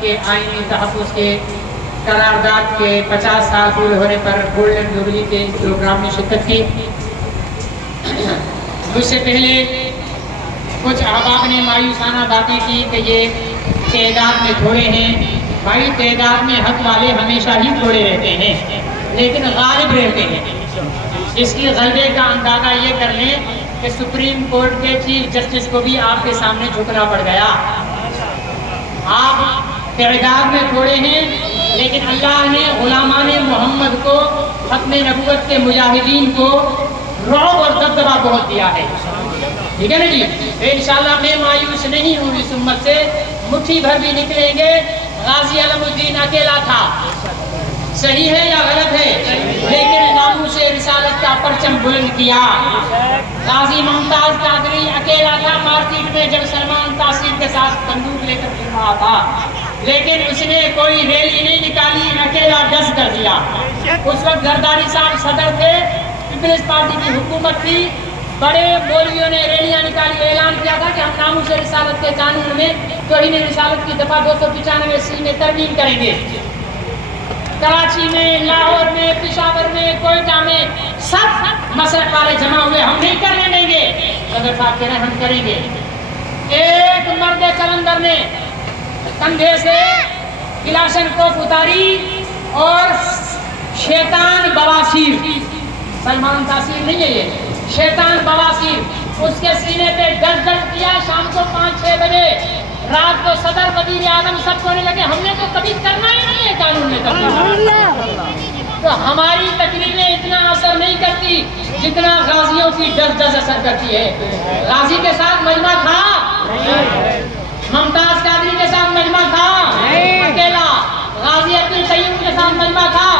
کے آئینی تحفظ کے قرارداد کے 50 سال پورے ہونے پر گولڈن جوبلی کے پروگرام میں شرکت کی۔ مجھ سے پہلے کچھ احباب نے مایوسانہ باتیں کی کہ یہ تعداد میں تھوڑے ہیں۔ بھائی تعداد میں حق والے ہمیشہ ہی تھوڑے رہتے ہیں لیکن غالب رہتے ہیں۔ اس کی غلبے کا اندازہ یہ کر لیں کہ سپریم کورٹ کے چیف جسٹس کو بھی آپ کے سامنے جھکنا پڑ گیا۔ آپ تعداد میں تھوڑے ہیں لیکن اللہ نے غلامان محمد کو ختم نبوت کے مجاہدین کو رعب اور دبدبہ بہت دیا ہے، ٹھیک ہے نا جی؟ انشاءاللہ میں مایوس نہیں ہوں، اس امت سے مٹھی بھر بھی نکلیں گے۔ غازی علم الدین اکیلا تھا، صحیح ہے یا غلط ہے؟ لیکن ناموس رسالت کا پرچم بلند کیا۔ غازی ممتاز قادری اکیلا تھا مارکیٹ میں جب سلمان تاثیر کے ساتھ بندوق لے کر پھر رہا تھا، لیکن اس نے کوئی ریلی نہیں نکالی، اکیلا ڈس کر دیا۔ اس وقت زرداری صاحب صدر تھے، پیپلز پارٹی کی حکومت تھی، بڑے مولویوں نے ریلیاں نکالی، اعلان کیا تھا کہ ہم ناموس رسالت کے قانون میں توہین رسالت کی دفعہ 295 میں ترمیم کریں گے۔ کراچی میں، لاہور میں، پشاور میں، کوئٹہ میں سب مسلک والے جمع ہوئے، ہم نہیں کرنے دیں گے۔ صدر صاحب کہہ رہے ہیں ہم کریں گے۔ ایک مرد کلندر نے کندھے سے کلاشن کوف اتاری اور شیطان بواسیر، سلمان تاثیر نہیں ہے یہ، شیطان بواسیر اس کے سینے پہ ڈس کیا۔ شام کو 5-6 بجے، رات کو صدر وزیر اعظم سب کونے لگے ہم نے تو کبھی کرنا ہی نہیں ہے قانون میں تبدیلی۔ تو ہماری تقریریں اتنا اثر نہیں کرتی جتنا غازیوں کی ڈس اثر کرتی ہے۔ غازی کے ساتھ مجمع تھا، ممتاز قادری کے ساتھ مجمع تھا اکیلا، غازی عبدالقیوم کے ساتھ مجمع تھا۔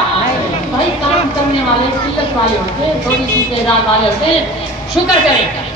بھائی کام کرنے والے قلت والے ہوتے ہیں، تھوڑی سی تعداد والے ہوتے ہیں، شکر کریں۔